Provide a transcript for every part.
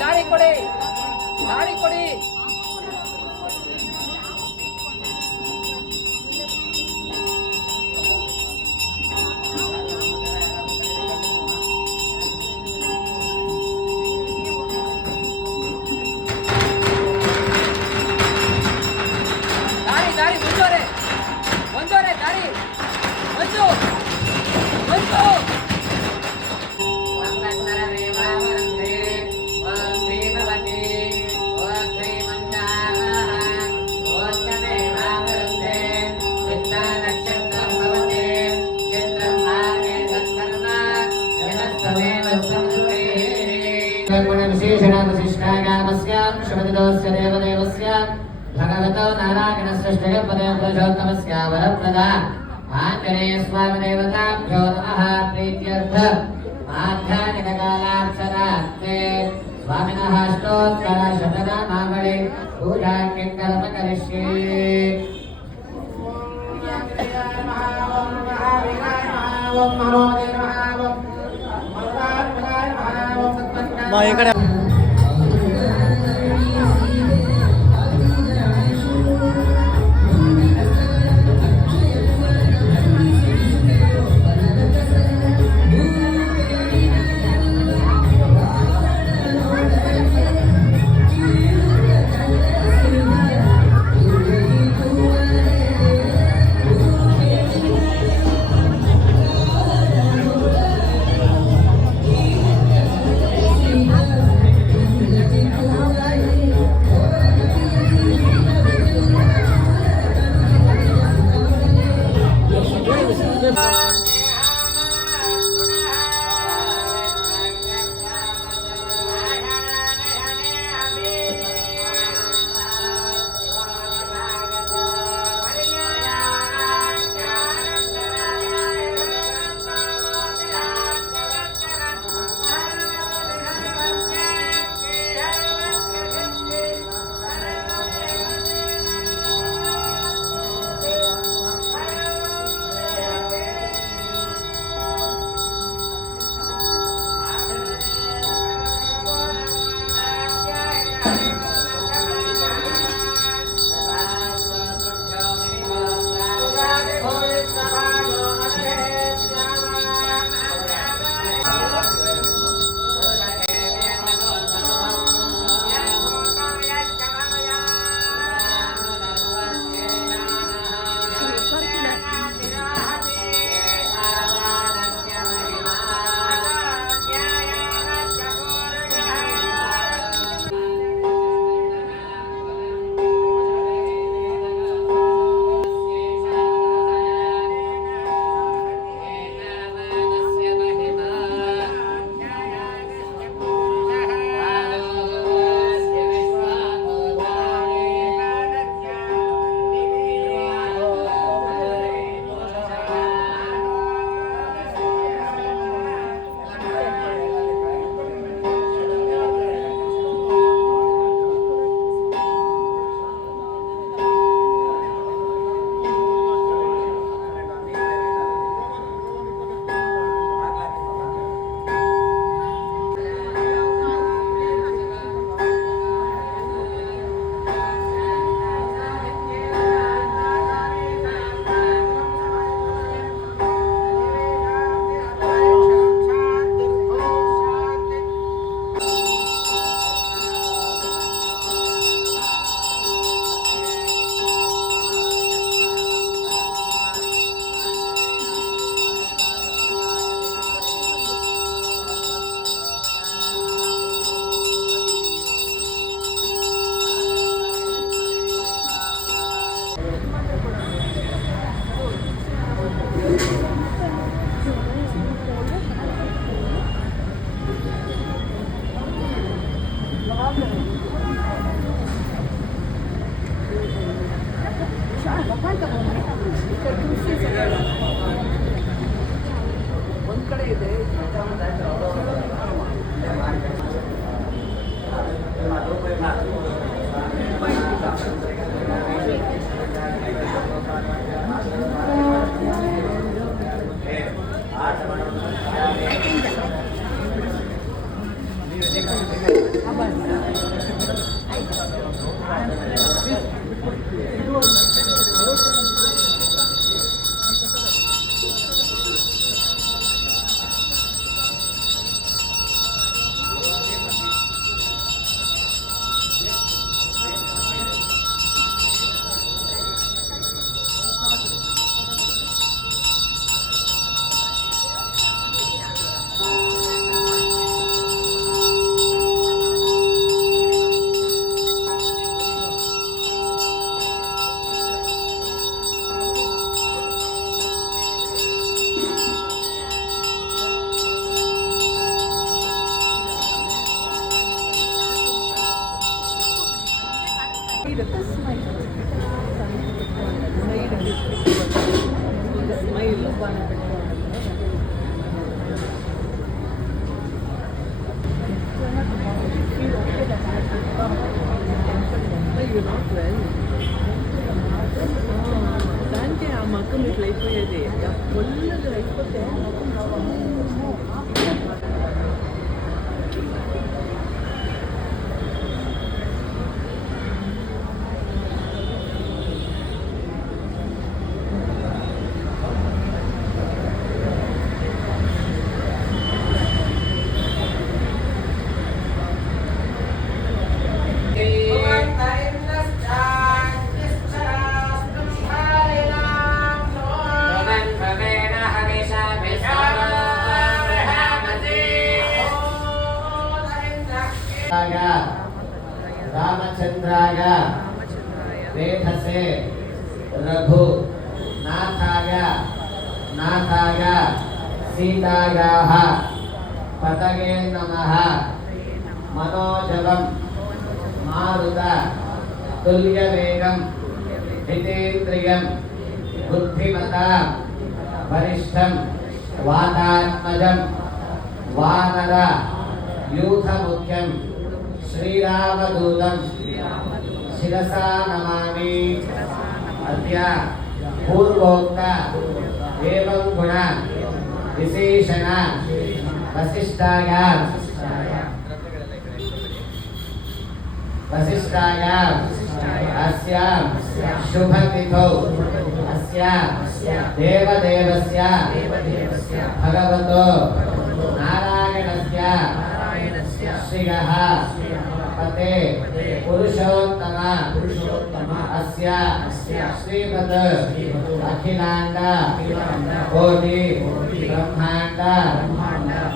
ದಾರಿ ಕೊಡಿ, ದಾರಿ ಕೊಡಿ. ದಾರಿ ಮುಂದೋರೆ, ಮುಂದೋರೆ ದಾರಿ ಮಂಜು ಮಂಜು. विशेषणामशिष्टायामस्यां देवदेवस्य भगवतो नारायणस्य श्रेयपदे पुरुषोत्तमस्य वरप्रदा आञ्जनेयस्वामी देवताभ्यो नमः। प्रीत्यर्थ आध्यात्मिककालाक्षरार्थे स्वामिनः अष्टोत्तरशतनामावळि पूजां किङ्करं करिष्ये। Apa? దానికే ఆ మగ్గం ఇట్లా అయిపోయేది ఫుల్గా అయిపోతే रामचंद्राय वेधसे रघु नाथाय नाथाय सीतायाः पतये नमः मनोजवं मारुत तुल्यवेगं हितेन्द्रियं बुद्धिमता वरिष्ठं वातात्मजं वानर यूथमुख्यं श्रीरामदूतं शिरसा नमामि अद्य पूर्वोक्त एवं गुण विशेषण वसिष्ठायां अस्यां शुभतिथौ अस्य देवदेवस्य भगवतो नारायणस्य श्रियः पते पुरुषोत्तम अस्य श्रीमद् अखिलांड कोटि ब्रह्मांड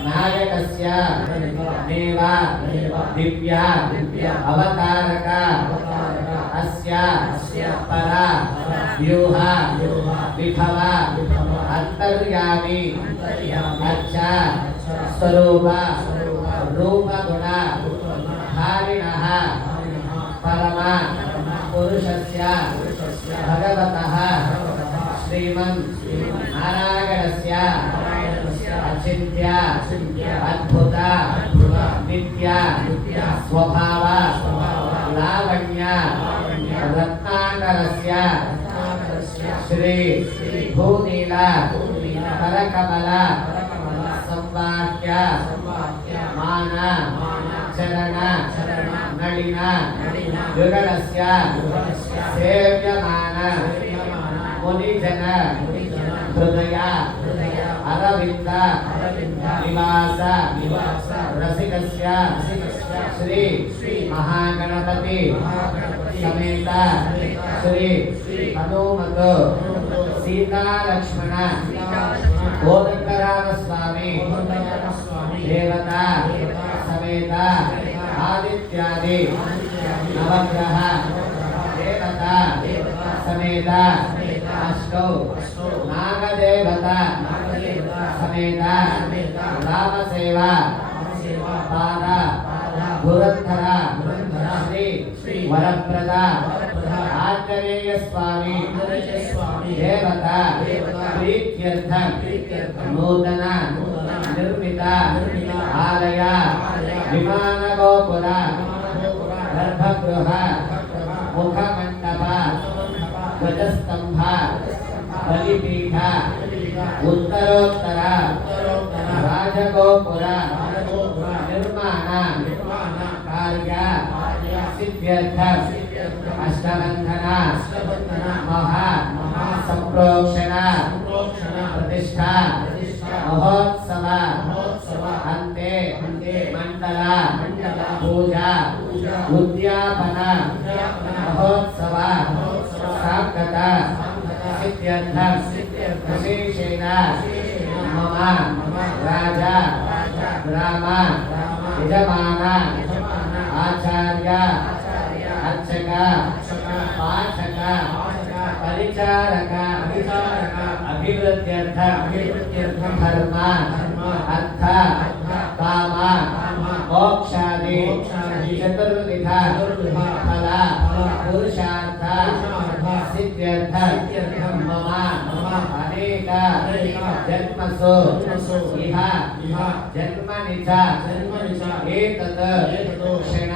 नायकस्य देवा दिव्या अवतारक अस्य परा व्यूह विभव अंतर्यामी अच्छा स्वरूप रूप गुण धारिणः परम पुरुषस्य भगवतः श्रीमन् नारायणस्य अचिन्त्य अद्भुत नित्य स्वभाव लावण्य रत्नाकरस्य श्री भूनील करकमल संवाक्य मान चरण नलिन युगलस्य सेव्यमान मुनिजन हृदय अरविंद निवास रसिकस्य श्री महागणपति समेत श्री हनुमत सीता लक्ष्मण कोदंडराम स्वामी देवता समेत आदित्यादि नवग्रह देवता समेत अष्टौ नागदेवता समेत राम सेवा पाद धुरंधर श्री वरप्रदा आंजनेय स्वामी देवता प्रीत्यर्थं नूतन निर्मित आलय विमान गोपुर गर्भगृह मुखमंडप ध्वजस्तंभ बलिपीठ उत्तरोत्तर राजगोपुर निर्माण कार्य सिद्ध्यर्थं अष्टबंधन महा संप्रोक्षण प्रतिष्ठा महोत्सव अन्ते मंडल पूजा उद्यापन महोत्सव साक्षात् सिद्ध्यर्थं विशेषेण मम राजा राम यजमान आचार्य अर्चक पाचक परिचारक अभिवृद्ध्यर्थं धर्म अर्थ काम मोक्षादि चतुर्विध फल पुरुषार्थ सिद्ध्यर्थ मम अनेक जन्मसु इह जन्मनि च एतत् क्षण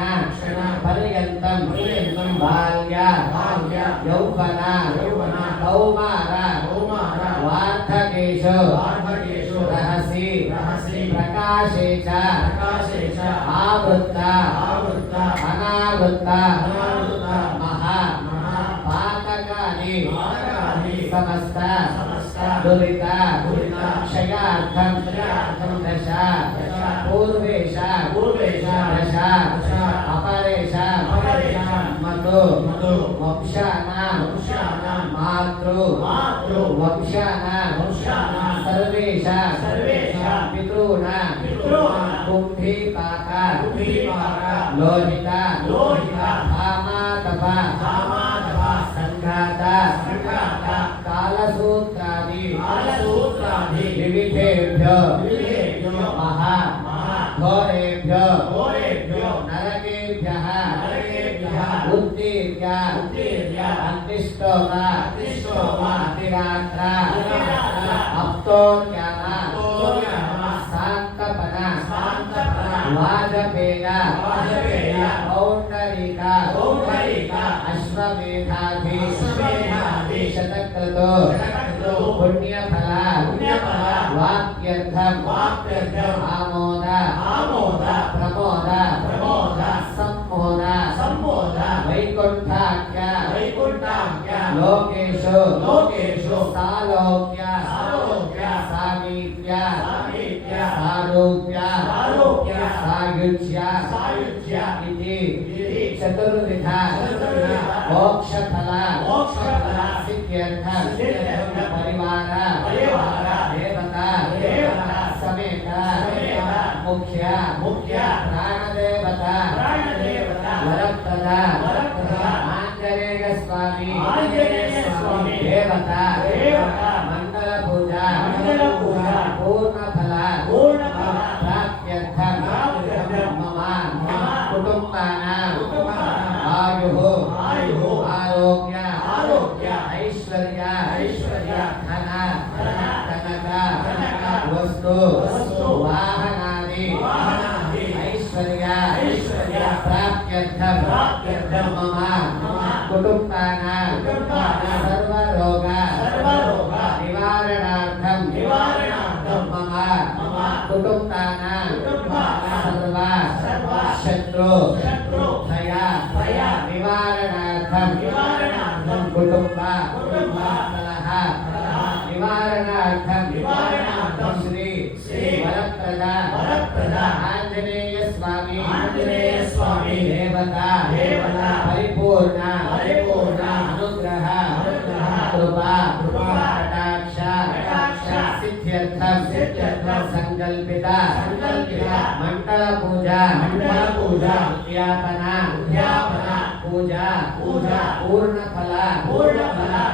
पर्यन्तं बाल्य यौवन कौमार वार्धकेषु रहसि प्रकाशे च आवृत्त अनावृत्त महा पातकानि समस्त दुरित क्षयार्थं दश पूर्वेश दश अपरेश मधु वंशानां मातृ वंशानां सर्वेषां पितॄणां कुम्भीपाक लोहित भामातप संघात कालसूत्रादि विविधेभ्यो महा घोरेभ्यो नरकेभ्यः उत्तीर्य अंतिष्ठोम अतिरात्र अप्तोज्ञान शांतपन वाजपेय पौंडरीक अश्वमेधादि शतक्रतो पुण्यफल वाक्यर्थम आमोद प्रमोद सम्मोद वैकुंठाख्य लोकेषु सालोक्य सामीप्य सारूप्य सायुज्य इति चतुर्विध मोक्षफल सिद्ध्यर्थ परिवार देवता समेत मुख्य प्राणदेवता वरप्रद आंजनेय स्वामी देवता मंगल पूजा पूर्ण फल प्राप्त्यर्थम मम कुटुंबानां आयुः आरोग्य ऐश्वर्य धन कनक वस्तु वाहनादि ऐश्वर्य प्राप्त्यर्थम मम कुटुंबानां सर्वरोग निवारणार्थम मम कुटुंबानां सर्व शत्रु भय निवारणार्थम कुटुंब कलह निवारणार्थम श्री वरप्रद आंजनेय स्वामी देवता परिपूर्ण अनुग्रह कृपा कटाक्ष सिद्ध्यर्थम संकल्पित मंडल पूजा उद्यापना पूजा पूर्ण फल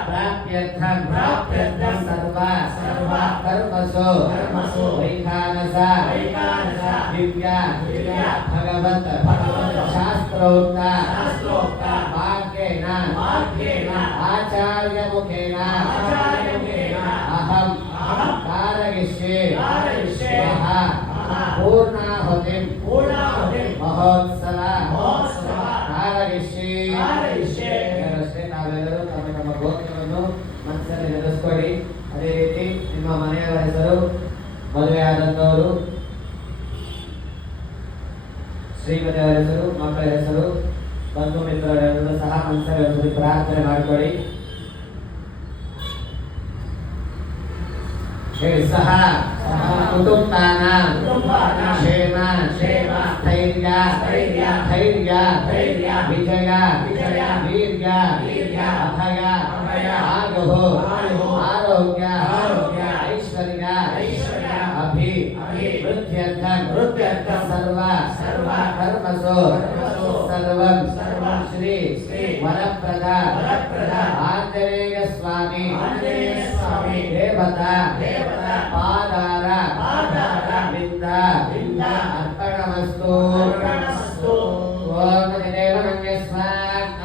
प्राप्त्यर्थम सर्व कर्मसु वैखानस दिव्य भगवत शास्त्रोक्त वाक्येन आचार्य मुखेन अहं कारयिष्ये पूर्णाहुतिं महोत्सव कारयिष्ये ನಾವೆಲ್ಲರೂ ನಮ್ಮ ಗೋತ್ರವನ್ನು ಮನಸ್ಸಲ್ಲಿ ನೆನೆಸ್ಕೊಳ್ಳಿ. ಅದೇ ರೀತಿ ನಿಮ್ಮ ಮನೆಯವರ ಹೆಸರು, ಮದುವೆ ಆದಂತವರು, ಶ್ರೀಮತಿಯವರ ಹೆಸರು, ಮಕ್ಕಳ ಹೆಸರು, ಬಂಧು ಮಿತ್ರರೆಲ್ಲರೂ ಸಹ ಮನಸ್ಸಲ್ಲಿ ಪ್ರಾರ್ಥನೆ ಮಾಡಿಕೊಳ್ಳಿ. सह कुटुंबानां क्षेम स्थैर्य विजय वीर्य अभय आयुः आरोग्य ऐश्वर्य अभिवृद्ध्यर्थं सर्व कर्मसु सर्वं श्री वरप्रद आंजनेय स्वामी देवता पादार विंद अर्पणमस्तु ओम देवमन्यस्वात्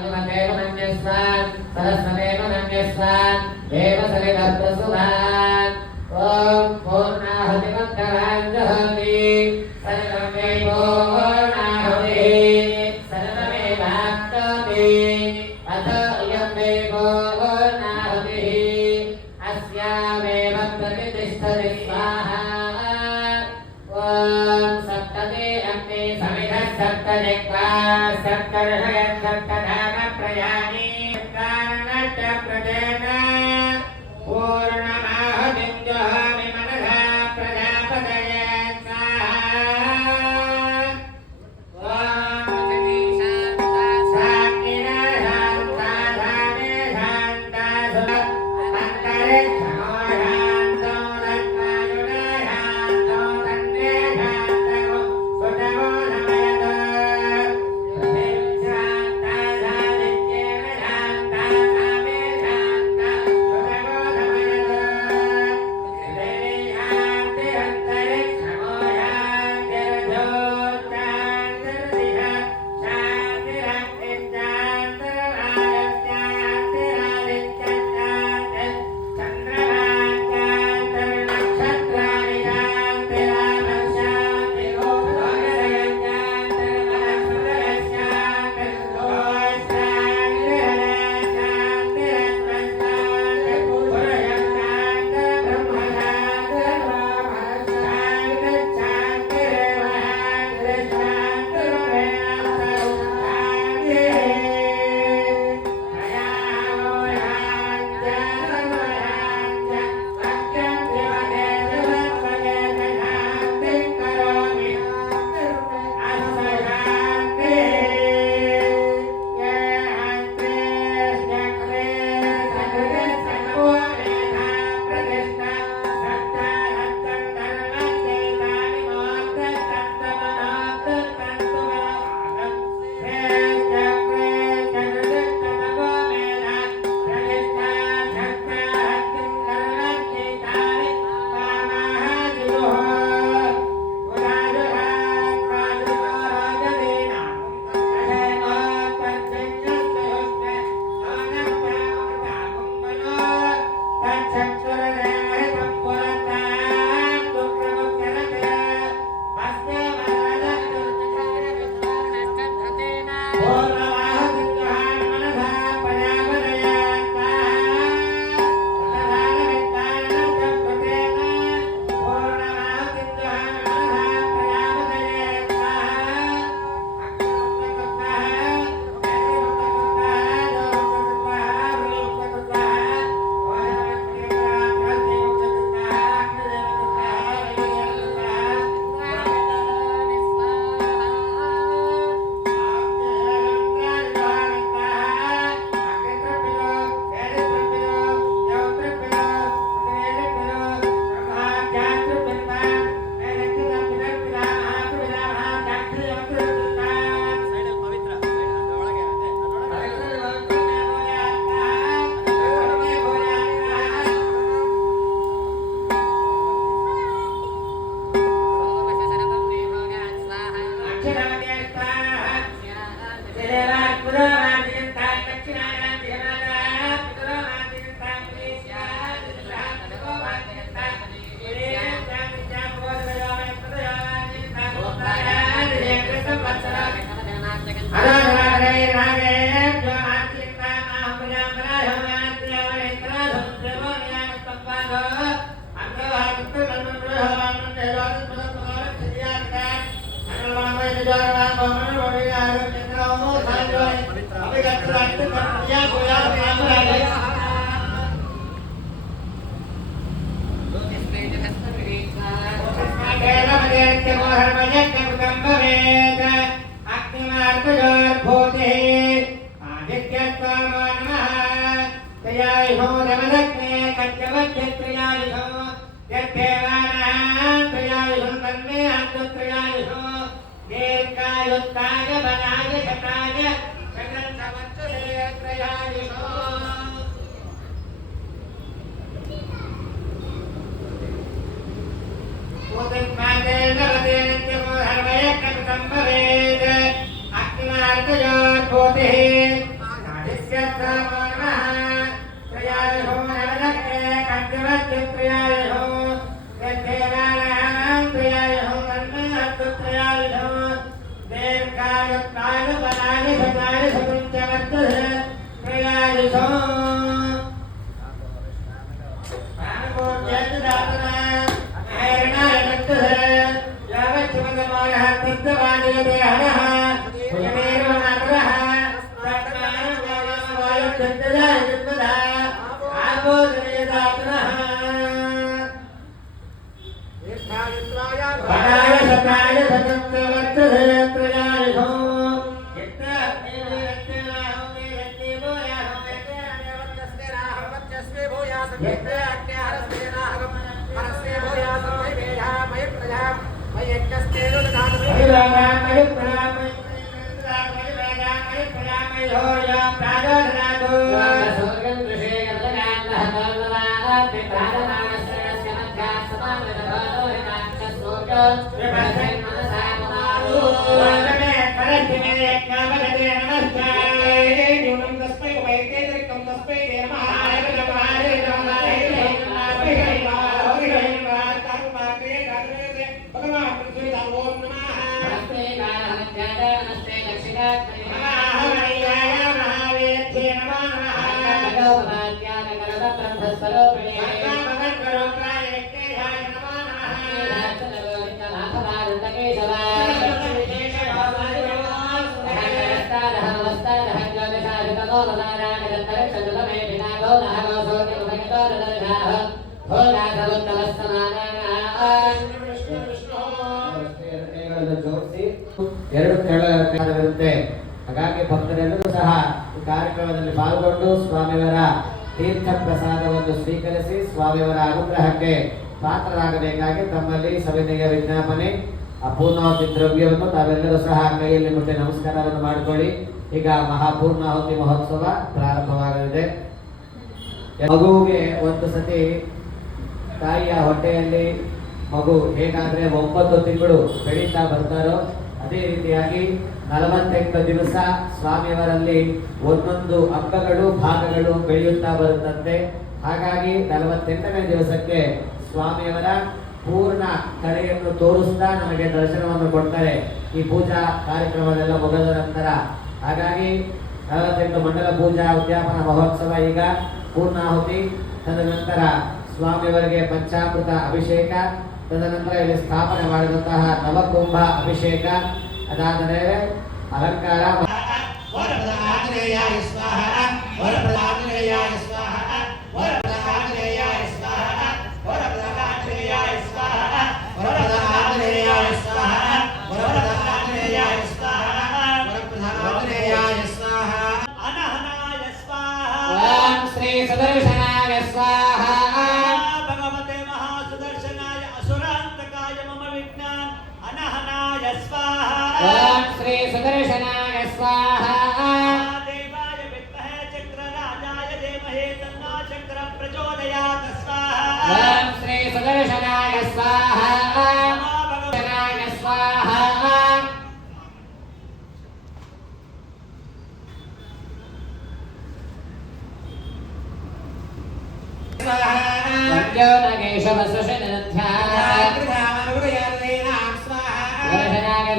देवसविदत्तसुभान् ॐ पूर्णाहुतिमत्करान् जहामि सर्वमे पूर्णाहुतिः सर्वमेवाप्नोति अथ इयं मे पूर्णाहुतिः अस्यामेव प्रतिष्ठति स्वाहा ॐ सप्तमे अग्ने समिधः सप्तजिह्वा सप्तर्षयः सप्तधाम प्रयाणि कारणश्च प्रजेन पूर्णमाहुतिं जहामि मनसा प्रजापतये स्वाहा Jaya ಜೋಡಿಸಿ ಹಾಗಾಗಿ ಭಕ್ತರೆಲ್ಲರೂ ಸಹ ಈ ಕಾರ್ಯಕ್ರಮದಲ್ಲಿ ಪಾಲ್ಗೊಂಡು ಸ್ವಾಮಿಯವರ ತೀರ್ಥ ಪ್ರಸಾದವನ್ನು ಸ್ವೀಕರಿಸಿ ಸ್ವಾಮಿಯವರ ಅನುಗ್ರಹಕ್ಕೆ ಪಾತ್ರರಾಗಬೇಕಾಗಿ ತಮ್ಮಲ್ಲಿ ಸವಿನಯ ವಿಜ್ಞಾಪನೆ ಅಪೂರ್ಣಾಹುತಿ ದ್ರವ್ಯವನ್ನು ತಾವೆಲ್ಲರೂ ಸಹ ಕೈಯಲ್ಲಿ ಮುಟ್ಟಿ ನಮಸ್ಕಾರವನ್ನು ಮಾಡಿಕೊಳ್ಳಿ. ಈಗ ಮಹಾಪೂರ್ಣಾಹುತಿ ಮಹೋತ್ಸವ ಪ್ರಾರಂಭವಾಗಲಿದೆ. ಮಗುವಿಗೆ ಒಂದು ಸತಿ ತಾಯಿಯ ಹೊಟ್ಟೆಯಲ್ಲಿ ಮಗು ಹೇಗಾದ್ರೆ 9 ತಿಂಗಳು ಬೆಳೀತಾ ಬರ್ತಾರೋ ಅದೇ ರೀತಿಯಾಗಿ 48 ದಿವಸ ಸ್ವಾಮಿಯವರಲ್ಲಿ ಒಂದೊಂದು ಅಂಗಗಳು ಭಾಗಗಳು ಬೆಳೆಯುತ್ತಾ ಬರುತ್ತಂತೆ. ಹಾಗಾಗಿ 48ನೇ ದಿವಸಕ್ಕೆ ಸ್ವಾಮಿಯವರ ಪೂರ್ಣ ಕಲೆಯನ್ನು ತೋರಿಸ್ತಾ ನಮಗೆ ದರ್ಶನವನ್ನು ಕೊಡ್ತಾರೆ ಈ ಪೂಜಾ ಕಾರ್ಯಕ್ರಮದೆಲ್ಲ ಮುಗಿದ ನಂತರ. ಹಾಗಾಗಿ 48 ಮಂಡಲ ಪೂಜಾ ಉದ್ಯಾಪನ ಮಹೋತ್ಸವ ಈಗ ಪೂರ್ಣಾಹುತಿ, ತದನಂತರ ಸ್ವಾಮಿಯವರಿಗೆ ಪಂಚಾಮೃತ ಅಭಿಷೇಕ, ತದನಂತರ ಇಲ್ಲಿ ಸ್ಥಾಪನೆ ಮಾಡಿದಂತಹ ನವಕುಂಭ ಅಭಿಷೇಕ, ಅದಾದ ಮೇಲೆ ಅಲಂಕಾರ. ಶ್ರೀ ಸುದರ್ಶನಾಯ ಸ್ವಾಹ. ಭಗವತೆ ಮಹಾಸುದರ್ಶನಾಯ ಅಸುರಾಂತಕಾಯ ಮಮ ವಿಜ್ಞಾನ ಅನಹನಾಯ ಸ್ವಾಹ. ಶ್ರೀ ಸುದರ್ಶನಾಯ ಸ್ವಾಹ. ದೇವಾಯ ವಿದ್ಮಹೇ ಚಕ್ರರಾಜಾಯ ಧೀಮಹಿ ತನ್ನೋ ಚಕ್ರ ಪ್ರಚೋದಯಾತ್ ಸ್ವಾಹ. ಶ್ರೀ ಸುದರ್ಶನಾಯ ಸ್ವಾಹ. ಭಗವತನಾಯ ಸ್ವಾಹ. ವಂದ್ಯೋ ನಗೇಶವ ಸುದರ್ಶನಾಯ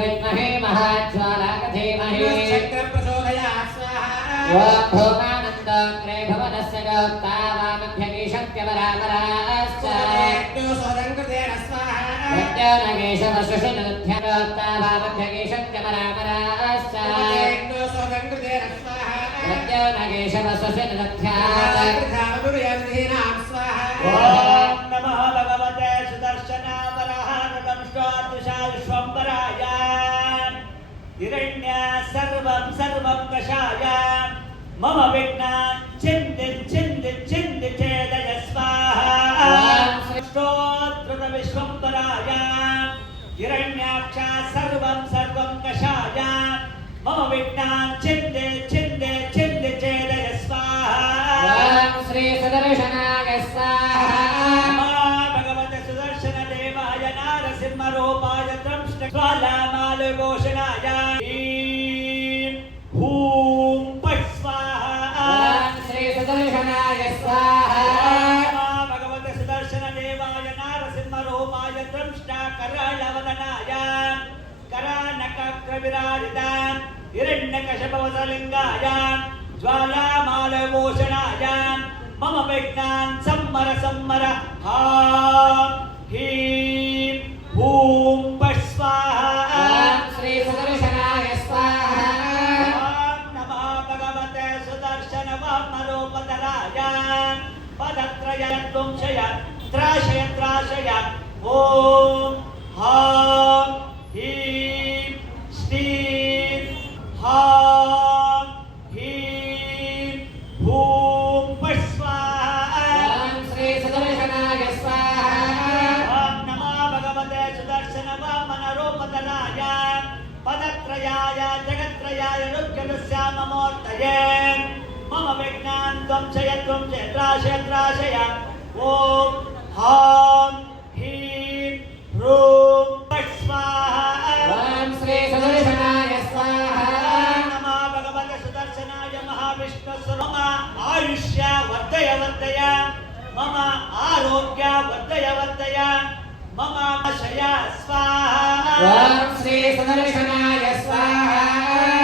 ವಿದ್ಮಹೇ ಮಹಾಜ್ವಾಲಾಯ ಧೀಮಹಿ ಓಂ ಭೋಗಾನಂದೋಗ್ರೇ ಭವನಸ್ಯ ಗೋಪ್ತಾವಾಮಭ್ಯಗೀಶತ್ಯವರಾಮರಾಶ್ಚ. ವಂದ್ಯೋ ನಗೇಶವ ಸುದರ್ಶನಾಯ ವಂದ್ಯೋ ನಗೇಶವ ಓಂ ನಮಃ ಭಗವತೆ ಸುದರ್ಶನ ವರಾಹನಕಂಷ್ಟಾದೃಶಾ ವಿಶ್ವಂಬರಾಯ ಹಿರಣ್ಯ ಸರ್ವಂ ಸರ್ವಂ ಕಷಾಯ ಮಮ ವಿಘ್ನಾನ್ ಚಿಂದಿ ಚಿಂದಿ ಚಿಂದಿ ಛೇದಯ ಸ್ವಾಹ. ಸ್ತೋತ್ರದ ವಿಶ್ವಂಬರಾಯ ಹಿರಣ್ಯಾಕ್ಷ ಸರ್ವಂ ಸರ್ವಂ ಕಷಾಯ ಮಮ ವಿಘ್ನಾನ್ ಚಿಂದಿ ಚಿಂದಿ ಚಿಂದಿ ಛೇದಯ ಸ್ವಾಹ. ಶ್ರೀ ಸುದರ್ಶನಾಯ ಸ್ವಾಹ. ಭಗವತೆ ಸುದರ್ಶನ ದೇವಾಯ ನಾರಸಿಂಹ ರೂಪಾಯ ತ್ರಂಷ್ಟ ಜ್ವಾಲಾಮಾಲಘೋಷಣಾಯ ಹೂಂ ಪಟ್ ಸ್ವಾಹ. ಶ್ರೀ ಸುದರ್ಶನಾಯ ಸ್ವಾಹ. ಭಗವತೆ विराजितां हिरण्यकशपवसलिङ्गाय ज्वालामालभूषणाय मम विघ्नान् सम्मर सम्मर हा ह्रीं हूं फट् स्वाहा श्री सुदर्शनाय स्वाहा ॐ नमः भगवते सुदर्शन वामनोपतराय पदत्रय त्वंशय त्राशय त्राशय ॐ हां ह्रीं श्रीं हां ह्रीं हूं फट् स्वाहा श्री सुदर्शनाय स्वाहा ॐ नमः भगवते सुदर्शन वामनरूपधराय पदत्रयाय जगत्त्रयाय रुद्रस्याममूर्तये मम विघ्नान् त्वंशय त्वंशय त्राशय त्राशय ॐ हां ह्रीं ह्रूं फट् स्वाहा श्री सुदर्शनाय स्वाहा नमः भगवते सुदर्शनाय महाविष्णुस्वरूप मम आयुष्य वर्धय वर्धय मम आरोग्य वर्धय वर्धय मम शय स्वाहा श्री सुदर्शनाय स्वाहा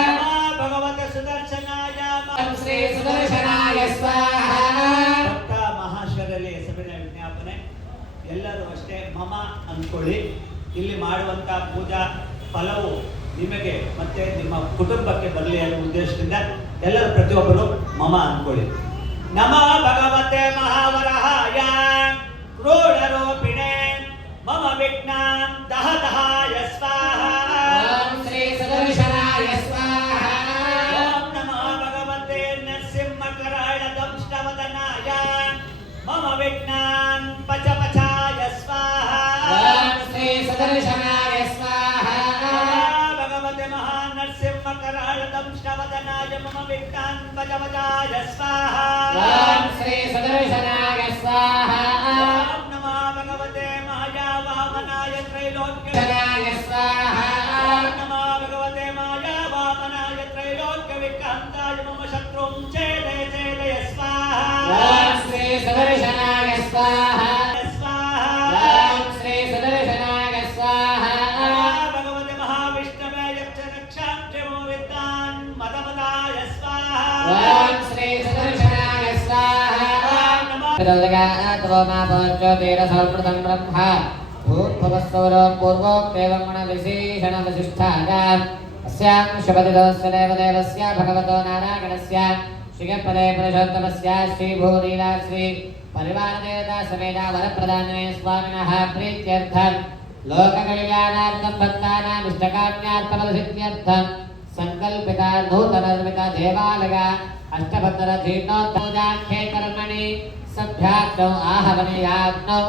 नमः भगवते सुदर्शनाय श्री सुदर्शनाय स्वाहा ಭಕ್ತ ಮಹಾಶಯರಲ್ಲಿ ಸಭೆಯ ವಿಜ್ಞಾಪನೆ ಎಲ್ಲರೂ ಅಷ್ಟೇ ಮಮ ಅಂದ್ಕೊಳ್ಳಿ. ಇಲ್ಲಿ ಮಾಡುವಂತ ಪೂಜಾ ಫಲವು ನಿಮಗೆ ಮತ್ತೆ ನಿಮ್ಮ ಕುಟುಂಬಕ್ಕೆ ಬರಲಿ ಅನ್ನೋ ಉದ್ದೇಶದಿಂದ ಎಲ್ಲರೂ ಪ್ರತಿಯೊಬ್ಬರು ಮಮ ಅಂದ್ಕೊಳ್ಳಿ. ನಮಃ ಭಗವತೆ ಮಹಾವರಹಾಯ ಕ್ರೋಢರೂಪಿಣೆ ಮಮ ವಿಘ್ನಾನ್ ದಹ ದಹಾಯ ಸ್ವಾಹಾ श्री सुदर्शनाय स्वाहा ಓಂ ನಮಃ ಭಗವತೆ ನರಸಿಂಹಕರಾಳ ದಂಷ್ಟವದನಾಯ ಮಮ ವಿಘ್ನಾನ್ ಪಚ ಪಚಾಯ ಸ್ವಾಹಾ श्री सुदर्शनाय स्वाहा ನಮಃ ಭಗವತೆ ಮಹಾ ನರಸಿಂಹಕರಾಳ ದಂಷ್ಟವದನಾಯ ಮಮ ವಿಘ್ನಾನ್ ಪಚ ಪಚಾಯ ಸ್ವಾಹಾ श्री सुदर्शनाय स्वाहा ಓಂ ನಮಃ ಭಗವತೆ ಮಾಯಾ ವಾಮನಾಯ ತ್ರೈಲೋಕ್ಯ शनाय स्वाहा ಓಂ ನಮಃ ಭಗವತೆ ಮಾಯಾ ವಾಮನಾಯ ತ್ರೈಲೋಕ್ಯ ವಿಕ್ರಾಂತಾಯ ಮಮ ಶತ್ರುಂ ಛೇದಯ ಛೇದಯ ಸ್ವಾಹಾ श्री सुदर्शनाय स्वाहा ಸ್ವಾಹಾ श्री सुदर्शनाय स्वाहा ಭಗವತೆ ಮಹಾವಿಷ್ಣವೇ ಯಕ್ಷ ರಕ್ಷಾಕ್ಷಮೋ ವಿದ್ವಾನ್ ಮದಮದಾಯ ಸ್ವಾಹಾ श्री सुदर्शनाय स्वाहा ोमापोज्योतिरसौकृतं ब्रह्मा भूर्भुवस्सौरो पूर्वोक्तेवं गुणविशेषणविशिष्टानाम् अस्यां शुभदिनस्य देवदेवस्य भगवतो नारायणस्य श्रीपदे पुरुषोत्तमस्य श्रीभूरीला श्री परिवारदेवता समेता वरप्रदाने स्वामिनः प्रीत्यर्थं लोककल्याणार्थं भक्तानाम् इष्टकाम्यार्थफलसिद्ध्यर्थं संकल्पिता नूतननिर्मिता देवालय अष्टभद्रधीर्णोत्तमोजाख्ये कर्मणि सभ्याग्नौ आहवनीयाग्नौ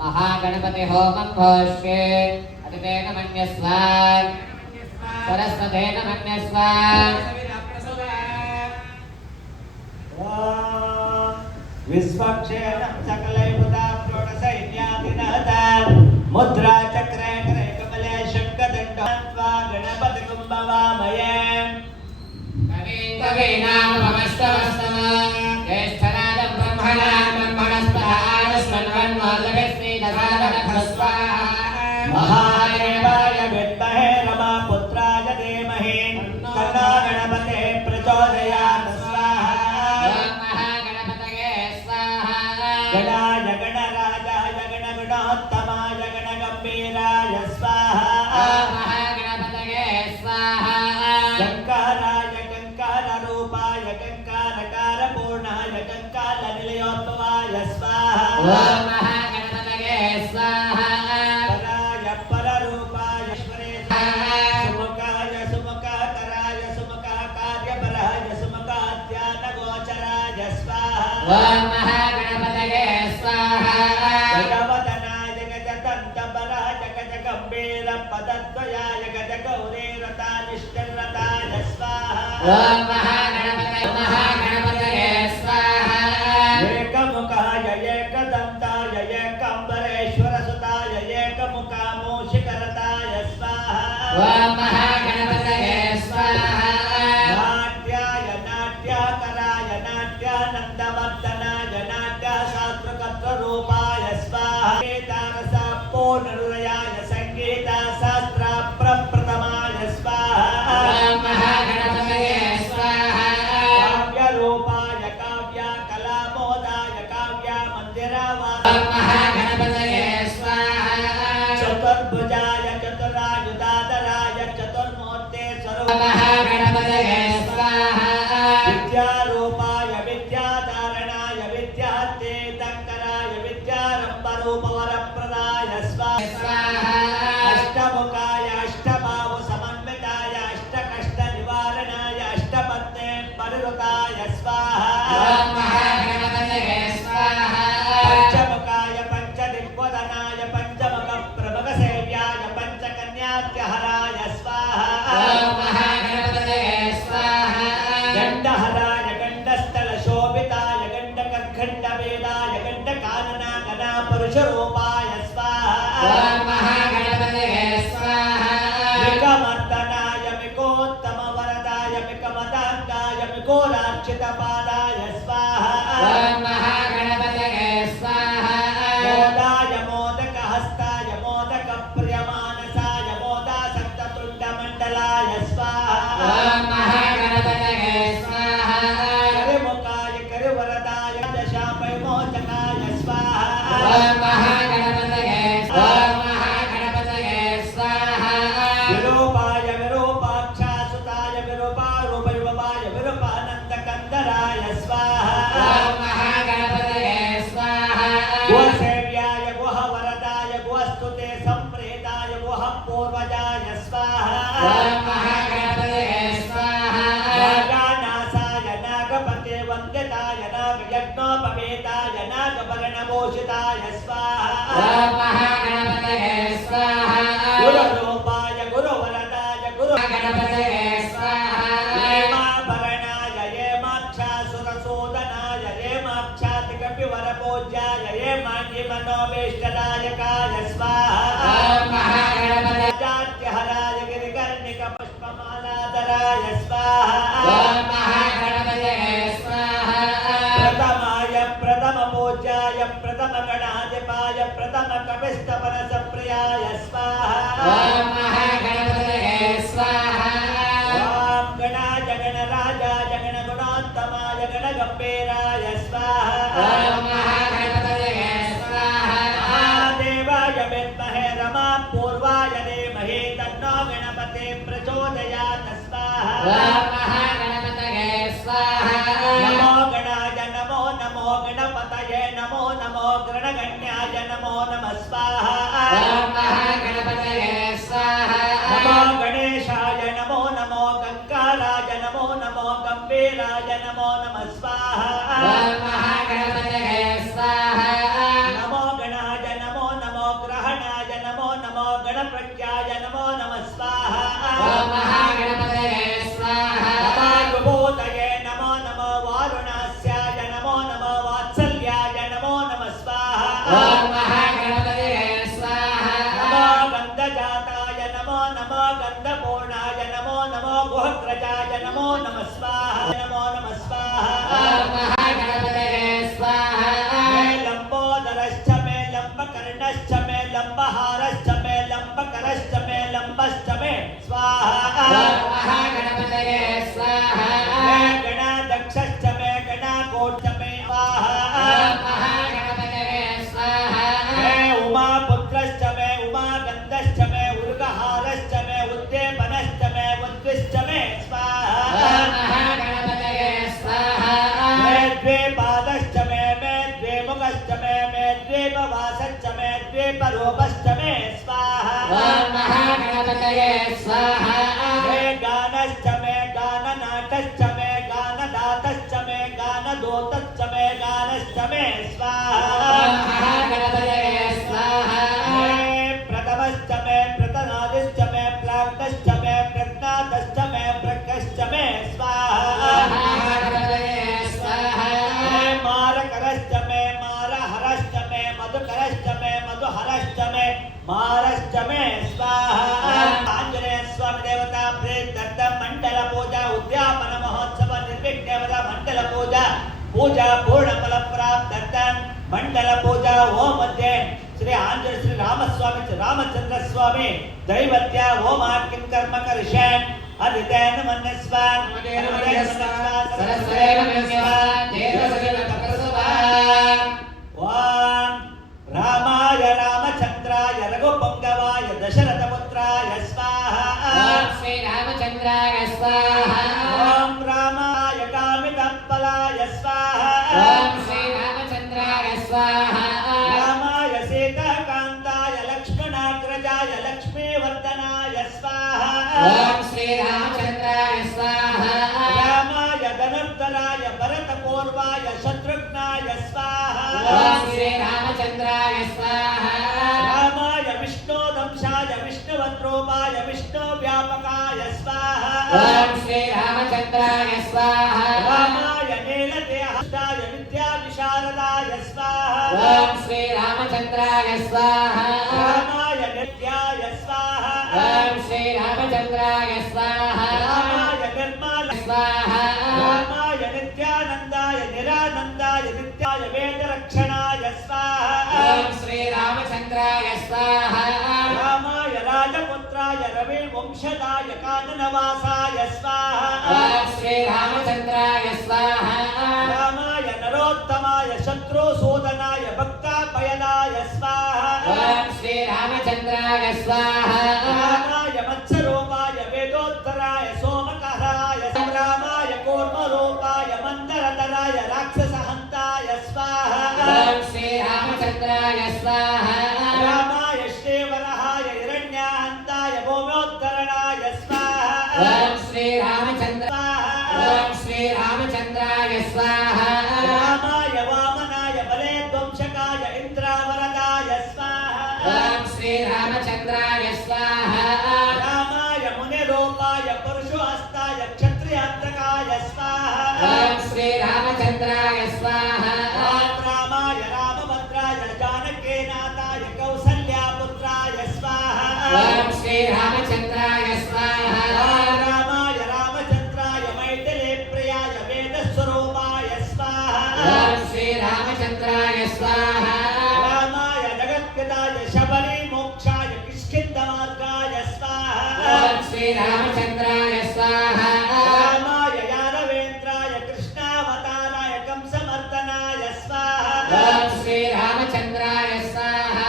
महागणपति होमं भोष्ये अतितेन मन्यस्व सरस्वतेन मन्यस्व विश्वक्षेणं सकलैवता प्रोढसैन्यादिनहता मुद्रा चक्रे करे कमले शङ्खदण्डत्वा गणपतिं भवामहे कवीनामस्तमस्तम ज्येष्ठराजं ब्रह्मणास्पदानस्मन्वन्मोदभिस्मीदसादनभस्वाहा महादेवाय विद्महे रमापुत्राय धीमहि तन्नो गणपतिः प्रचोदयात् स्वाहा महागणपतये स्वाहा गणाय गणराजाय गणगुणोत्तमाय गणगम्भीराय स्वाहा महागणपतये स्वाहा गङ्गाराय गङ्गाररूपाय गङ्गारकारपूर्णाय गङ्गालनिलयोद्भवाय स्वाहा महागणपतये स्वाहा पराय पररूपाय सुमुखाय सुमुखाकराय सुमुखाकार्यपराय सुमुखाध्यानगोचराय स्वाहा महागणपतये स्वाहा गजवदनाय गजदन्तपराय गजगम्भीरपदद्वयाय गजगौरीरतानिष्ठरताय स्वाहा महागणपतये स्वाहा एकमुखाय एकदन्ताय एकम्बरेश्वरसुताय एकमुखामूषिकरताय स्वाहा महागणपतये स्वाहा नाट्याय नाट्याकराय नाट्यानन्दवर्धनाय नाट्यशास्त्रकर्तरूपाय स्वाहा संगीतारसा पूर्णहृदयाय संगीतशास्त्रप्रप्रथमाय स्वाहा वृषरूपाय स्वाहा ओम महागणपतये स्वाहा मिकमर्दनाय मिकोत्तमवरदाय मिकमदाङ्गाय मिकोरार्चितपादाय स्वाहा ओम महागणपतये स्वाहा मोदाय मोदकहस्ताय मोदकप्रियमानसाय मोदासक्ततुण्डमण्डलाय स्वाहा ओम महागणपतये स्वाहा करिमुखाय करिवरदाय दशापैमोचनाय स्वाहा ओम महागणपतये स्वाहा विरूपाय विरूपाक्षासुताय विरूपारूपयुवाय विरूपानन्दकन्दराय स्वाहा ओम महागणपतये स्वाहा गुहसेव्याय गुहवरदाय गुहस्तुते सम्प्रेताय गुहपूर्वजाय स्वाहा ओम महागणपतये स्वाहा नागानासाय नागपते वन्द्यताय नागयज्ञोपवेताय नागभरणभूषिताय स्वाहा ओम महागणपतये स्वाहा गुरुरूपाय गुरुवरदाय गुरु गणपतये स्वाहा हेमाभरणाय हेमाक्षासुरसूदनाय हेमाक्षातिकपिवरपूज्याय हेमाङ्गिमनोभीष्टदायकाय स्वाहा ओम महागणपतये जात्यहराय गिरिकर्णिकपुष्पमालाधराय स्वाहा ओम महागणपतये स्वाहा प्रथमाय प्रथमपूज्याय प्रथमगणाधिपाय प्रथमकपिस्तपनसप्रियाय स्वाहा ओम महागणपतये स्वाहा वां गणाय गणराजाय गणगुणोत्तमाय गणगम्भीराय स्वाहा ओम महागणपतये स्वाहा महादेवाय विद्महे रमा पूर्वाय धीमहि तन्नो गणपतिः प्रचोदयात् स्वाहा ओम महागणपतये स्वाहा नमो गणाय नमो नमो गणपतये नमो नमो गणगण्याय नमो नमः स्वाहा ओम महागणपतये स्वाहा नमो गणेशाय नमो नमो गङ्गाराय नमो नमो गम्भीराय नमो नमः स्वाहा ओम महागणपतये स्वाहा नमो गणाय नमो नमो ग्रहणाय नमो नमो गणप्रज्ञाय नमो नमः स्वाहा ओम महागणपतये स्वाहा नमायुभूतये नमो नमो वारुणास्याय नमो नमो वात्सल्याय नमो नमः स्वाहा ओम महागणपतये स्वाहा नमो गन्धजाताय नमो नमो गन्धपूर्णाय नमो नमो गुहग्रजाय नमो नमः स्वाहा नमो नमः स्वाहा ओम महागणपतये स्वाहा मे लम्बोदरश्च मे लम्बकर्णश्च मे लम्बहारश्च मे लम्बकरश्च मे लम्बश्च मे स्वाहा ओम महागणपतये स्वाहा मे गणाध्यक्षश्च मे गणाकोट्च मे स्वाहा ओम महागणपतये स्वाहा मे उमापुत्रश्च मे उमागन्धश्च मे उर्गहारश्च मे उद्दीपनश्च मे उद्विश्च मे स्वाहा ओम महागणपतये स्वाहा मे द्विपादश्च मे द्विमुखश्च मे द्वीपवासश्च मे द्वीपरूपश्च मे स्वाहा ओम महागणपतये स्वाहा मे गानश्च मे गाननाटश्च मे गानदातश्च मे गानदूतश्च मे गानश्च मे स्वाहा ओम महागणपतये स्वाहा मे प्रथमश्च मे प्रतनादिश्च मे प्लाक्तश्च मे प्रज्ञातश्च मे प्रज्ञश्च मे स्वाहा ओम महागणपतये स्वाहा मे मारकरश्च मे मारहरश्च मे मधुकरश्च मे मधुहरश्च मे मारश्च मे स्वाहा आंजनेय स्वामी देवता प्रीत्यर्थ मंडल पूजा उद्यापन महोत्सव निर्विघ्न देवता मंडल पूजा पूजा पूर्ण फल प्राप्त मंडल पूजा ओम मध्ये श्री आंजनेय श्री रामस्वामी रामचंद्र स्वामी दैवत्य ओम किं कर्म करिष्यन् अदितेन मनस्वान् सरस्वती नमस्वा देवसविता तपस्वा ओम रामाय रामचंद्राय रघुपुंगवाय दशरथपुत्राय स्वाहा ओम श्री रामचंद्राय स्वाहा ओम रामाय कामितफलाय स्वाहा ओम श्री रामचंद्राय स्वाहा रामाय सीताकान्ताय लक्ष्मणाग्रजाय लक्ष्मीवर्धनाय स्वाहा ओम श्री रामचंद्राय स्वाहा रामाय धनुर्धराय भरतपूर्वाय शत्रुघ्नाय स्वाहा ओम श्री रामचंद्राय स्वाहा रामाय विष्णुवंशाय विष्णुवद्रूपाय विष्णुव्यापकाय स्वाहा ओम श्री रामचंद्राय स्वाहा रामाय नीलदेहाय विद्याविशारदाय स्वाहा ओम श्री राम श्रीरामचन्द्राय स्वाहा रामाय नित्याय स्वाहा ॐ श्रीरामचन्द्राय स्वाहा रामाय निर्मल स्वाहा रामाय नित्यानन्दाय निरानन्दाय नित्याय वेदरक्षणाय स्वाहा ॐ श्रीरामचन्द्राय स्वाहा रामाय राजपुत्राय रविवंशदाय काननवासाय स्वाहा ॐ श्रीरामचन्द्राय स्वाहा रामाय नरोत्तमाय शत्रुसूदनाय भक्तापयनाय स्वाहा ॐ श्रीरामचन्द्राय स्वाहा रामाय मत्स्यरूपाय वेदोत्तराय सोमकराय रामाय कूर्मरूपाय मन्दरधराय राक्षसहन्ताय स्वाहा ॐ श्रीरामचन्द्राय स्वाहा रामाय श्रीवरहाय हिरण्याहन्ताय भूम्योद्धरणाय स्वाहा ॐ श्रीरामचन्द्र ॐ श्रीरामचन्द्राय स्वाहा रामाय वामनाय बलेध्वंसकाय इन्द्रावरदाय स्वाहा ॐ श्रीरामचन्द्राय स्वाहा रामाय मुनिरूपाय परशुहस्ताय क्षत्रियान्तकाय स्वाहा ॐ श्रीरामचन्द्राय स्वाहा रामाय रामभद्राय जानकीनाथाय कौसल्यापुत्राय स्वाहा ॐ श्रीरामचन्द्राय स्वाहा रामाय रामचन्द्राय मैथिलीप्रियाय वेदस्वरूपाय स्वाहा ॐ श्रीरामचन्द्राय स्वाहा रामाय जगत्पिताय शबरीमोक्षाय किष्किन्धमार्गाय स्वाहा ॐ श्रीरामचन्द्राय स्वाहा रामाय यादवेन्द्राय कृष्णावताराय कंसमर्दनाय स्वाहा ॐ श्रीरामचन्द्राय स्वाहा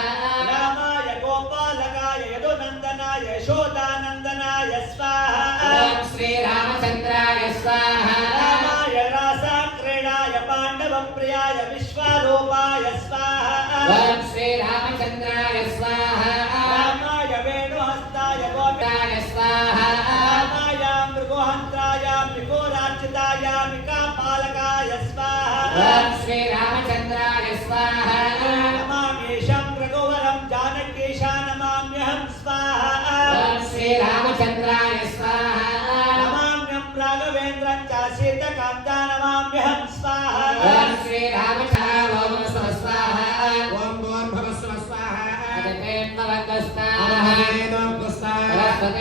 रामाय गोपालकाय यदुनन्दनाय यशोदानन्दनाय स्वाहा ॐ श्रीरामचन्द्राय स्वाहा रामाय रासाक्रीडाय पाण्डवप्रियाय विश्वरूपाय स्वाहा ॐ श्रीरामचन्द्राय स्वाहा रामाय वेणुहस्ताय ॐ स्वाहा रामाय मृगोहन्त्राय मृगोरार्चिताय मिकापालकाय स्वाहा ॐ श्रीरामचन्द्राय स्वाहा नमामीशं रघुवरं जानकीशा नमाम्यहं स्वाहा ॐ श्रीरामचन्द्राय स्वाहा नमाम्यं राघवेन्द्रं च सीतकान्ता नमाम्यहं स्वाहा ॐ श्रीरामचन्द्राय स्वाहा ॐ भूर्भुवस्सुवः स्वाहा अदतेन्मवद्गस्ताः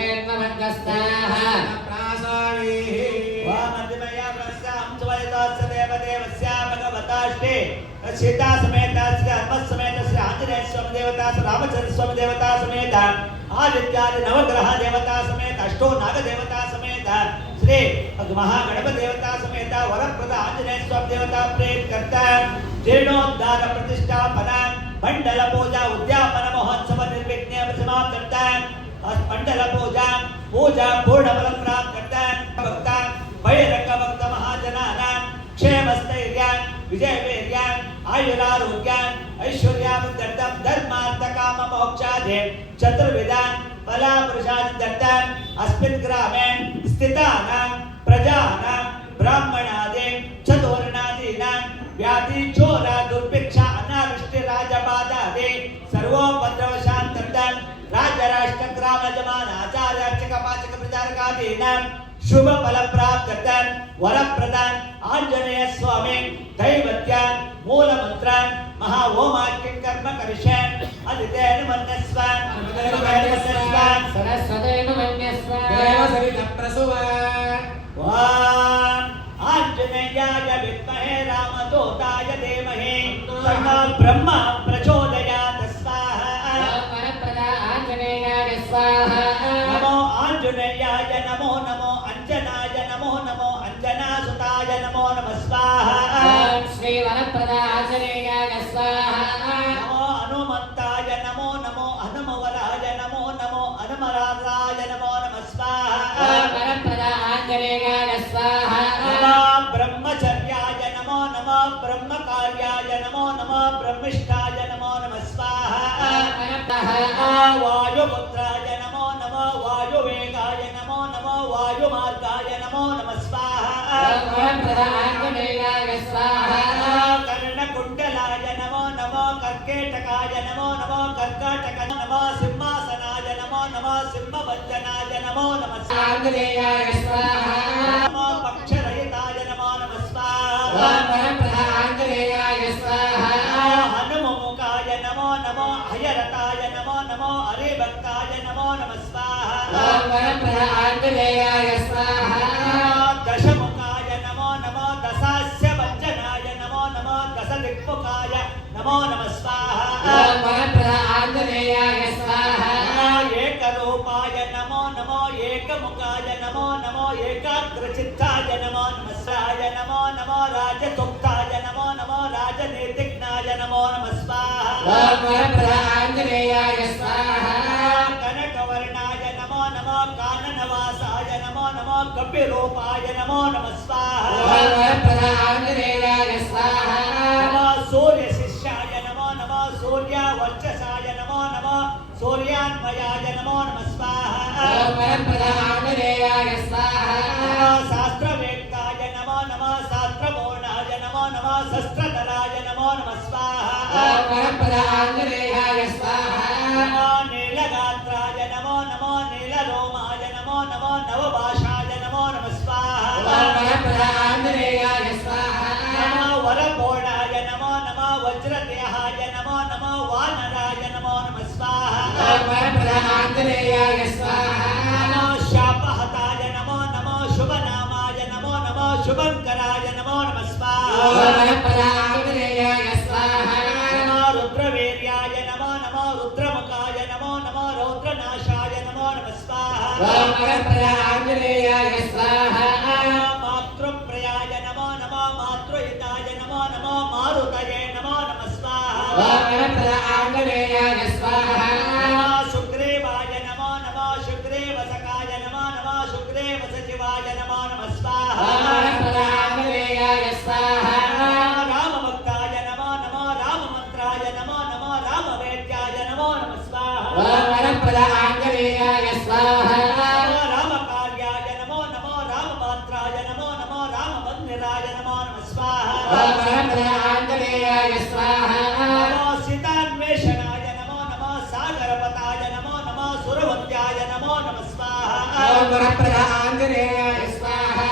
सरस्वतेन्मवद्गस्ताः प्रासावीः वामतिमया प्रस्यां स्वयतास्य देवदेवस्य भगवताष्टे सीता समेतस्य हनुमत् समेतस्य आञ्जनेय स्वामी देवता रामचन्द्र स्वामी देवता समेत आदित्यादि नवग्रह देवता समेत अष्टो नाग देवता समेत श्री महागणपति देवता समेत वरप्रद आञ्जनेय स्वामी देवता प्रेत करता जीर्णोद्धार प्रतिष्ठापना मंडल पूजा उद्यापन महोत्सव निर्विघ्न समाप्त मंडल पूजा पूजा पूर्ण फल प्राप्त करता भक्त भैरक भक्त महाजनानां क्षेमस्थैर्यान् विजयवीर्यान् आयुरारोग्यान् ऐश्वर्यावृद्ध्यर्थं धर्मार्थ काम मोक्षादि चतुर्विधान् फलापुरुषार्थान् अस्मिन् ग्रामे स्थितानां प्रजानां ब्राह्मणादि चतुर्वर्णादीनां व्याधि चोर दुर्भिक्ष अनावृष्टि राजबाधादि सर्वोपद्रवशान्तर्थं राज्यराष्ट्र ग्राम जमान आचार्य अर्चक पाचक प्रचारकादीनां शुभ फल प्राप्त्यर्थं वर प्रदान आंजनेय स्वामी दैवत्यान् मूल मंत्रान् महा ओमाख्यं कर्म करिष्यन् अदितेन मन्यस्वान् सरस्वतेन मन्यस्व देवसरितप्रसुवा वां आंजनेयाय विद्महे रामदूताय धीमहि तन्नो ब्रह्मा प्रचोदयात् स्वाहा परप्रदा आञ्जनेयाय स्वाहा नमो आंजनेयाय नमो नमो अंजनाय नमो नमो अंजनासुताय नमो नमः स्वाहा ॐ श्री वरप्रदा आञ्जनेयाय स्वाहा नमो हनुमन्ताय नमो नमो हनुमवराय नमो नमो हनुमराजाय नमो नमः स्वाहा ॐ परप्रदा आञ्जनेयाय स्वाहा नमो ब्रह्मचर्याय नमो नमो ब्रह्मकार्याय नमो नमो ब्रह्मिष्ठाय नमो नमः स्वाहा वायुपुत्राय नमो नमो वायुवेगाय नमो नमो वायुमार्गाय नमो नमः स्वाहा ॐ परप्रदा आञ्जनेयाय स्वाहा कर्णकुण्डलाय नमो नमो कर्केटकाय नमो नमो कर्काटक नमो सिंहासनाय नमो नमो सिंहभञ्जनाय नमो नमः स्वाहा आञ्जनेयाय स्वाहा नमो पक्षरहिताय नमो नमः स्वाहा ॐ परप्रदा आञ्जनेयाय स्वाहा हनुममुखाय नमो आञ्जनेयाय स्वाहा दशमुखाय नमो नमो दशास्य वञ्जनाय नमो नमो दशदिक्मुखाय नमो नमः स्वाहा ॐ वरप्रद आञ्जनेयाय स्वाहा एकरूपाय नमो नमो एकमुखाय नमो नमो एकाग्रचित्ताय नमो नमः स्वाहाय नमो नमो राजतुक्ताय नमो नमो राजनीतिज्ञाय नमो नमः स्वाहा ॐ वरप्रद आञ्जनेयाय स्वाहा कनकवर्णाय नमो नमो काननवासाय नमो नमो कपिरूपाय नमो नमः स्वाहा ॐ वरप्रद आञ्जनेयाय स्वाहा नमो सूर्यशिष्याय नमो नमो सूर्यावर्चसाय नमो नमो सूर्यान्वयाय नमो नमः स्वाहा ॐ वरप्रद आञ्जनेयाय स्वाहा नमो शास्त्रवेत्ताय नमो नमो शास्त्रपूर्णाय नमो नमो शस्त्रधराय नमो नमः स्वाहा ॐ वरप्रद आञ्जनेयाय स्वाहा नमो नीलगात्राय नमो नमो नीलरोमाय नमो नमो नवभाषाय नमो नमः स्वाहा ॐ वरप्रद आञ्जनेयाय स्वाहा नमो वरपूर्णाय नमो नमो वज्रदेहाय नमो नमो वानराय नमो नमः स्वाहा ॐ वरप्रद आञ्जनेयाय स्वाहा नमो शापहताय नमो नमो शुभनामाय नमो नमो शुभङ्कराय नमो नमः स्वाहा ॐ वरप्रद आञ्जनेयाय स्वाहा नमो रुद्रवीर्याय नमो नमो रुद्रमुखाय नमो नमो रौद्रनाशाय नमो नमः स्वाहा ॐ वरप्रद आञ्जनेयाय स्वाहा मातृप्रियाय नमो नमो मातृहिताय नमो नमो मारुतये नमो नमः स्वाहा ॐ वरप्रद आञ्जनेयाय स्वाहा नमो सुग्रीवाय नमो नमो सुग्रीवसखाय नमो नमो सुग्रीवसचिवाय नमो नमः ॐ स्वाहा वरप्रद आञ्जनेयाय स्वाहा रामभक्ताय नमो नमो राममन्त्राय नमो नमो रामवेद्याय नमो नमः स्वाहा ॐ वरप्रद आञ्जनेयाय स्वाहा नमो रामकार्याय नमो नमो राममात्राय नमो नमो राममन्दिराय नमो नमः स्वाहा ॐ वरप्रद आञ्जनेयाय स्वाहा नमो सीतान्वेषणाय नमो नमो सागरपताय नमो नमो सुरवन्द्याय नमो नमः स्वाहा ॐ वरप्रद आञ्जनेयाय स्वाहा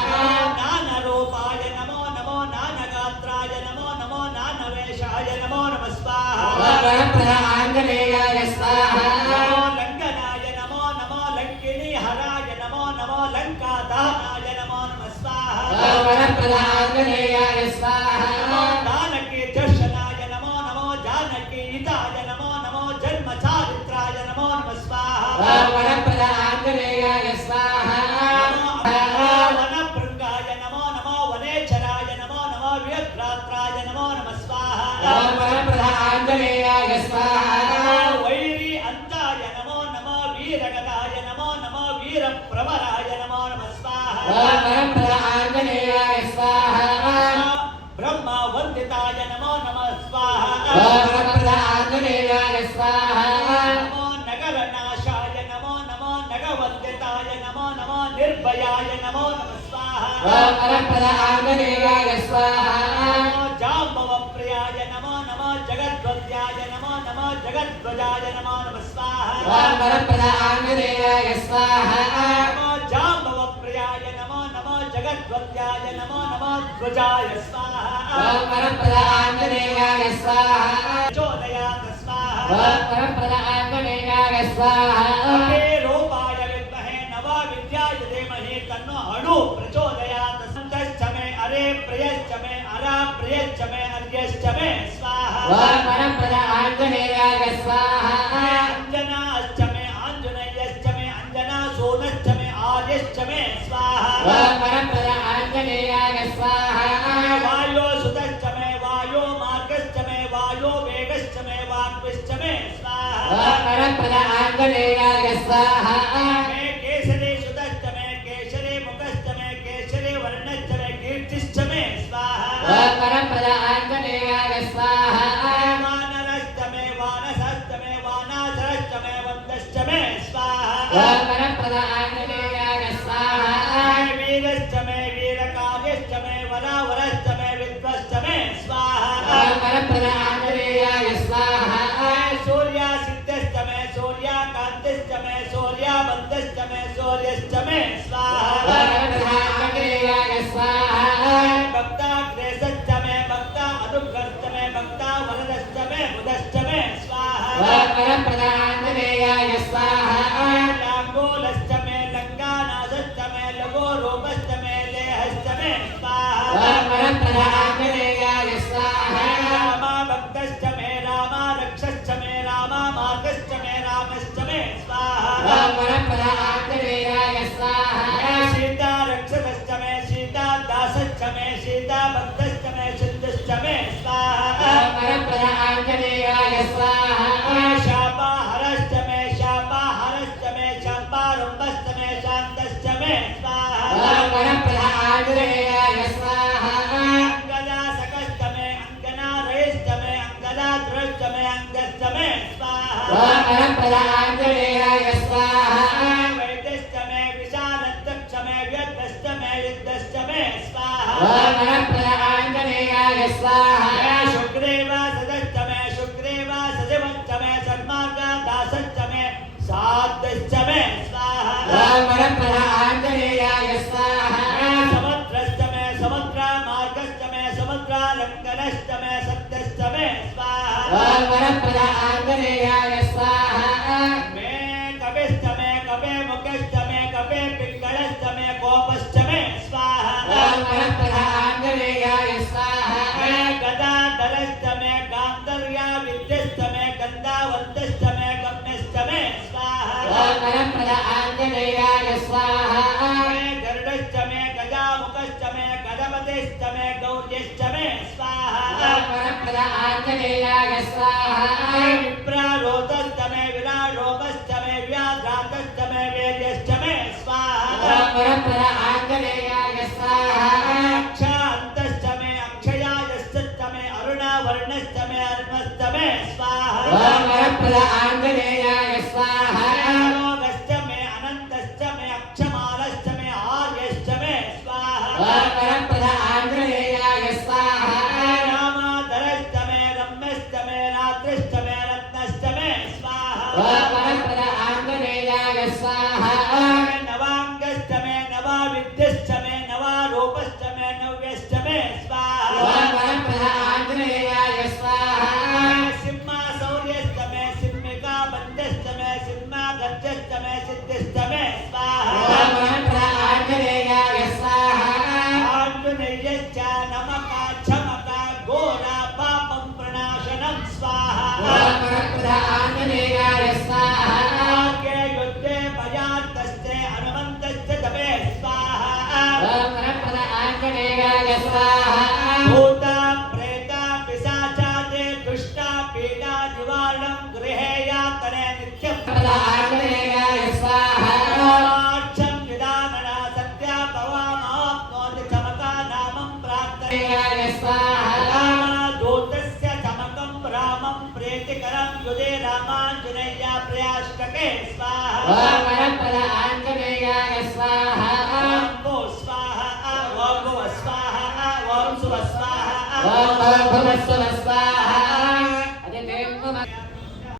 नानरूपाय नमो नमो नानगात्राय नमो नमो नानवेशाय नमो नमः स्वाहा ॐ वरप्रद आञ्जनेयाय स्वाहा नमो लङ्घनाय नमो नमो लङ्किनी हराय नमो नमो लङ्कादहनाय नमो नमः स्वाहा ॐ वरप्रद आञ्जनेयाय स्वाहा नमो जानकी दर्शनाय नमो नमो जानकी हिताय नमो नमो जन्मचारित्राय नमो नमः स्वाहा ॐ वरप्रद आञ्जनेयाय स्वाहा नमो वनभृङ्गाय नमो नमो वनेचराय नमो नमो व्यघ्रात्राय नमो नमः स्वाहा ॐ वरप्रद आञ्जनेयाय स्वाहा नमो वैरी अन्ताय नमो नमो वीरगदाय नमो नमो वीरप्रवराय नमो नमः स्वाहा ॐ वरप्रद आञ्जनेयाय स्वाहा ब्रह्मा वन्दिताय नमो नमः स्वाहा ॐ वरप्रद आञ्जनेयाय स्वाहा नमो नगरनाशाय नमो नमो नगवन्दिताय नमो नमो निर्भयाय नमो नमः स्वाहा ॐ वरप्रद आञ्जनेयाय स्वाहा नमो जाम्बवप्रियाय नमो नमो जगद्वन्द्याय नमो नमो जगद्ध्वजाय नमो नमः स्वाहा ॐ वरप्रद आञ्जनेयाय स्वाहा नमो जाम्बवप्रियाय नमो नमो जगद्वन्द्याय नमो नमो ध्वजाय स्वाहा ॐ वरप्रद आञ्जनेयाय स्वाहा प्रचोदयात् स्वाहा ॐ वरप्रद आञ्जनेयाय स्वाहा रूपाय विद्महे नवा विद्याय धीमहि तन्नो अणु प्रचोदयात् सन्तश्च मे अरे प्रियश्च मे अरा प्रियश्च मे अर्यश्च मे स्वाहा ॐ वरप्रद आञ्जनेयाय स्वाहा अंजनाश्च मे आञ्जनेयश्च मे अंजनासूनश्च मे आर्यश्च मे स्वाहा ॐ वरप्रद आञ्जनेयाय स्वाहा वायोसुतश्च मे वायो मार्गश्च मे वायो वेगश्च मे वाग्विश्च मे स्वाहा ॐ वरप्रद आञ्जनेयाय स्वाहा मे केसरी सुतश्च मे केसरी मुखश्च मे केसरी वर्णश्च मे कीर्तिश्च मे स्वाहा ॐ वरप्रद आञ्जनेयाय स्वाहा वानरश्च मे वानसश्च मे वानासरश्च मे वन्दश्च मे स्वाहा ॐ वरप्रद आञ्जनेयाय स्वाहा वीरश्च मे वीरकार्यश्च मे वरावरश्च मे विद्वश्च मे स्वाहा ॐ वरप्रद आञ्जनेयाय स्वाहा सूर्यासिद्धश्च मे सूर्याकान्तिश्च मे सूर्याबन्धश्च मे सूर्यश्च मे स्वाहा ॐ वरप्रद आञ्जनेयाय स्वाहा भक्ताग्रेसश्च मे भक्ता अनुग्रश्च मे भक्ता वरदश्च मे बुधश्च मे स्वाहा ॐ वरप्रद आञ्जनेयाय स्वाहा लाङ्गोलश्च मे लङ्गानासश्च मे स्वाहा ओम वरप्रदा आंजनेयाय स्वाहा राम भक्तश्च मे राम रक्षश्च मे राम मार्गश्च मे रामश्च मे स्वाहा ओम वरप्रदा आंजनेयाय स्वाहा सीता रक्षसश्च मे सीता दासश्च मे सीता भक्तश्च मे सिद्धश्च मे स्वाहा ओम वरप्रदा आंजनेयाय स्वाहा शापाहरश्च मे शापाहरश्च मे शापारम्भश्च मे शान्तश्च मे स्वाहा ओम वरप्रदा आंजनेयाय स्वाहा अंगदासकश्च मे अंगनारयश्च मे अंगदाद्रश्च मे अंगश्च मे स्वाहा ओम वरप्रदा आंजनेयाय स्वाहा वैद्यश्च मे विशालद्दश्च मे व्यद्दश्च मे युद्धश्च मे स्वाहा ओम वरप्रदा आंजनेयाय स्वाहा शुक्रेव सदश्च मे शुक्रेव सजवश्च मे सन्मार्गदासश्च मे साधश्च मे स्वाहा ओम वरप्रदा आंजनेयाय स्वाहा समुद्रश्च मे समुद्रमार्गश्च मे समुद्रालङ्घनश्च मे सत्यश्च मे स्वाहा ओम वरप्रदा आंजनेयाय स्वाहा मे कविश्च मे कवे मुखश्च मे कवे पिङ्गलश्च मे कोपश्च मे स्वाहा ओम वरप्रदा आंजनेयाय स्वाहा मे गदाधरश्च मे गान्धर्या विद्यश्च मे गन्धावन्तश्च मे गम्यश्च मे स्वाहा ओम वरप्रदा आंजनेयाय स्वाहा मे गरुडश्च मे गजामुखश्च मे गजपतिश्च मे गौर्यश्च मे स्वाहा ओम वरप्रदा आंजनेयाय स्वाहा विप्रारोतश्च मे विरारोपश्च मे व्याघ्रातश्च मे वेद्यश्च मे स्वाहा ओम वरप्रदा आंजनेयाय स्वाहा अक्षान्तश्च मे अक्षयायश्च मे अरुणवर्णश्च मे अरुणश्च मे स्वाहा ओम वरप्रदा आंजनेयाय स्वाहा योगश्च मे अनन्तश्च मे अक्षमालश्च मे आर्यश्च मे स्वाहा ओम वरप्रदा आंजनेयाय स्वाहा रामाधरश्च मे रम्यश्च मे रात्रिश्च मे रत्नश्च मे स्वाहा ओम वरप्रदा आंजनेयाय स्वाहा नवांगश्च मे नवाविद्यश्च मे नवारूपश्च मे नव्यश्च मे स्वाहा ओम वरप्रदा आंजनेयाय स्वाहा सिंहासौर्यश्च मे सिंहिका बन्धश्च मे सिंहागर्जश्च मे सिद्धिश्च मे स्वाहा ओम वरप्रदा आंजनेयाय स्वाहा आञ्जनेयश्च नमका क्षमका घोरा पापं प्रणाशनं स्वाहा ओम वरप्रदा आंजनेयाय स्वाहा आगे युद्धे भयान्तस्ते हनुमन्तश्च तमे स्वाहा ओम वरप्रदा आंजनेयाय स्वाहा भूता प्रेता पिशाचादे दुष्टा पीडा निवारणं गृहे यातने नित्यं वरप्रदा आंजनेयाय स्वाहा मोक्षं निदानना सत्या भवामाप्नोति चमका नामं प्रार्थने आंजनेयाय स्वाहा रामदूतस्य चमकं रामं प्रीतिकरं युधे रामाञ्जनेया प्रयाष्टके स्वाहा ओम वरप्रदा आंजनेयाय स्वाहा ॐ भो स्वाहा ॐ भुव स्वाहा ॐ सुव स्वाहा ओम भूर्भुवः स्वः